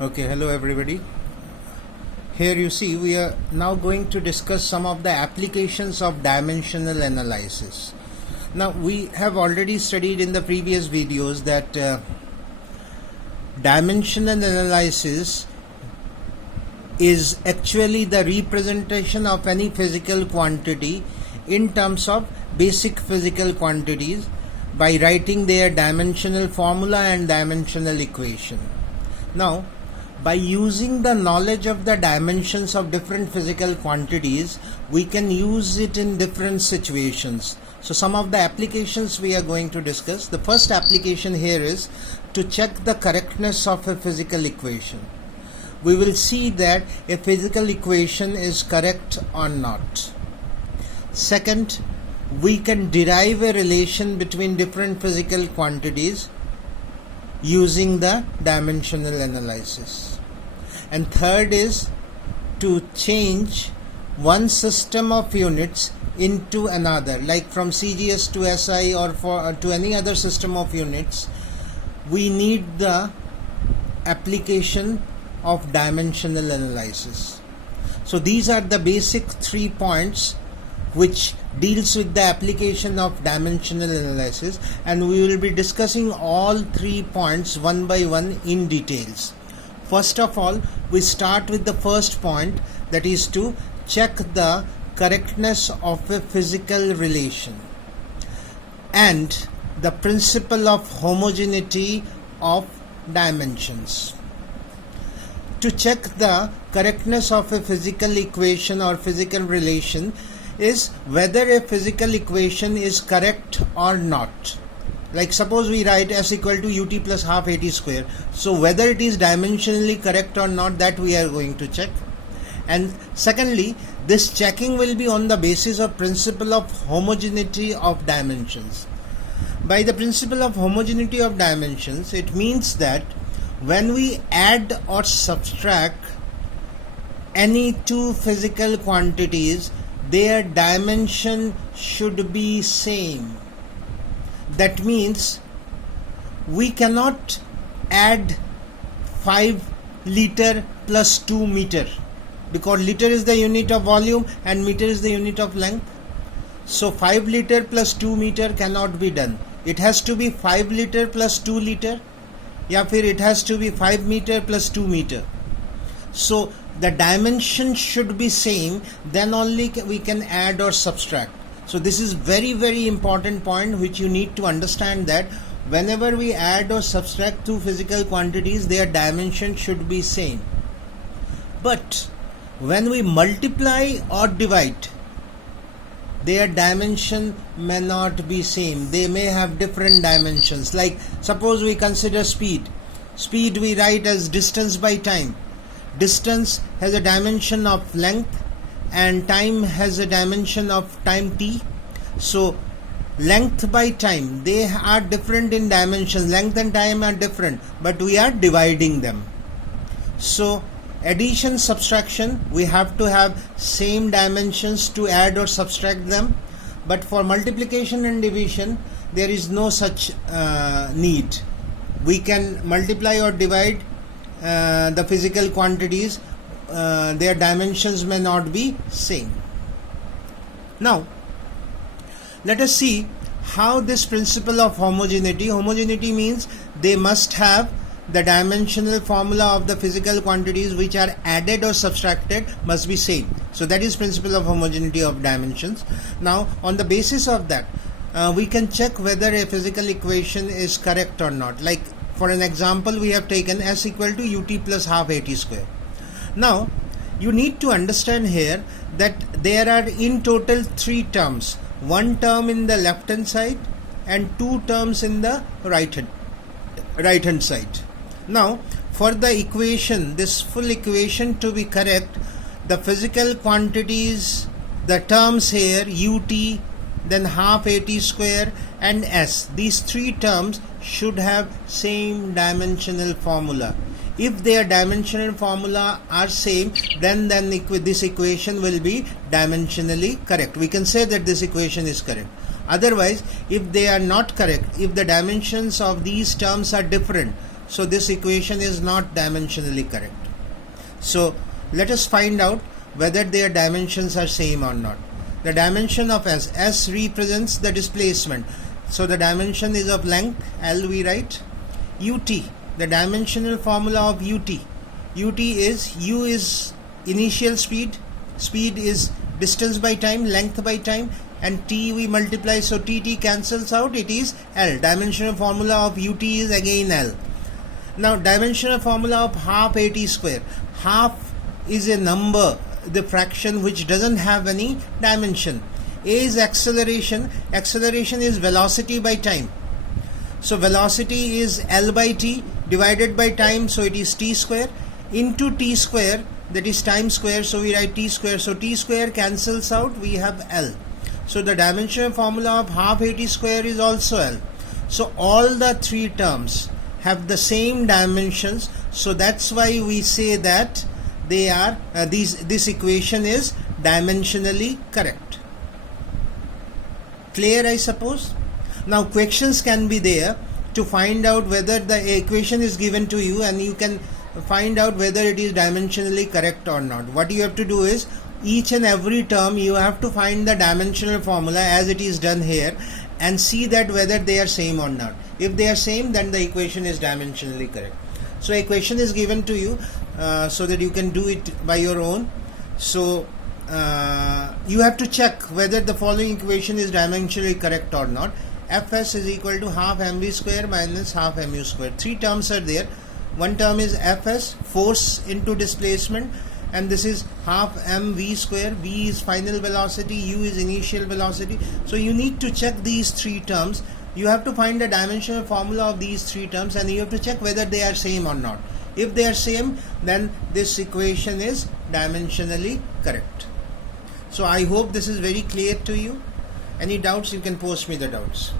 Okay, hello everybody. Here you see we are now going to discuss some of the applications of dimensional analysis. Now we have already studied in the previous videos that dimensional analysis is actually the representation of any physical quantity in terms of basic physical quantities by writing their dimensional formula and dimensional equation. Now, by using the knowledge of the dimensions of different physical quantities, we can use it in different situations. So some of the applications we are going to discuss. The first application here is to check the correctness of a physical equation. We will see that a physical equation is correct or not. Second, we can derive a relation between different physical quantities using the dimensional analysis. And third is to change one system of units into another, like from CGS to SI or to any other system of units. We need the application of dimensional analysis. So these are the basic 3 points which deals with the application of dimensional analysis, and we will be discussing all 3 points one by one in details. First of all, we start with the first point, that is to check the correctness of a physical relation and the principle of homogeneity of dimensions. To check the correctness of a physical equation or physical relation is whether a physical equation is correct or not. Like suppose we write S equal to ut plus half at square. So whether it is dimensionally correct or not, that we are going to check. And secondly, this checking will be on the basis of principle of homogeneity of dimensions. By the principle of homogeneity of dimensions, it means that when we add or subtract any two physical quantities, their dimension should be same. That means we cannot add 5 liter plus 2 meter, because liter is the unit of volume and meter is the unit of length. So 5 liter plus 2 meter cannot be done. It has to be 5 liter plus 2 liter, या फिर it has to be 5 meter plus 2 meter. So the dimension should be same, then only we can add or subtract. So this is very important point which you need to understand, that whenever we add or subtract two physical quantities, their dimension should be same. But when we multiply or divide, their dimension may not be same. They may have different dimensions. Like suppose we consider speed. Speed we write as distance by time. Distance has a dimension of length and time has a dimension of time t. So length by time, they are different in dimensions. Length and time are different, but we are dividing them. So addition, subtraction, we have to have same dimensions to add or subtract them. But for multiplication and division, there is no such need. We can multiply or divide the physical quantities, their dimensions may not be same. Now let us see how this principle of homogeneity means they must have the dimensional formula of the physical quantities which are added or subtracted must be same. So that is principle of homogeneity of dimensions. Now on the basis of that, we can check whether a physical equation is correct or not. Like for an example, we have taken S equal to ut plus half at square. Now you need to understand here that there are in total 3 terms. One term in the left hand side and 2 terms in the right hand side. Now for the equation, this full equation to be correct, the physical quantities, the terms here ut, then half at square and s, these 3 terms should have same dimensional formula. If their dimensional formula are same, then this equation will be dimensionally correct. We can say that this equation is correct. Otherwise, if they are not correct, if the dimensions of these terms are different, so this equation is not dimensionally correct. So let us find out whether their dimensions are same or not. The dimension of S represents the displacement, so the dimension is of length L, we write. UT, the dimensional formula of UT is U is initial speed, speed is distance by time, length by time, and T we multiply, so TT cancels out, it is L. Dimensional formula of UT is again L. Now dimensional formula of half AT square. Half is a number, the fraction which doesn't have any dimension. A is acceleration, acceleration is velocity by time. So velocity is L by T divided by time, so it is T square into T square, that is time square, so we write T square, so T square cancels out, we have L. So the dimensional formula of half AT square is also L. So all the three terms have the same dimensions, so that's why we say that they are this equation is dimensionally correct. Clear, I suppose? Now questions can be there to find out whether the equation is given to you and you can find out whether it is dimensionally correct or not. What you have to do is each and every term you have to find the dimensional formula as it is done here and see that whether they are same or not. If they are same, then the equation is dimensionally correct. So equation is given to you so that you can do it by your own. So you have to check whether the following equation is dimensionally correct or not. Fs is equal to half mv square minus half mu square. Three terms are there. One term is Fs, force into displacement, and this is half mv square. V is final velocity, u is initial velocity. So you need to check these three terms. You have to find the dimensional formula of these three terms and you have to check whether they are same or not. If they are same, then this equation is dimensionally correct. So I hope this is very clear to you. Any doubts, you can post me the doubts.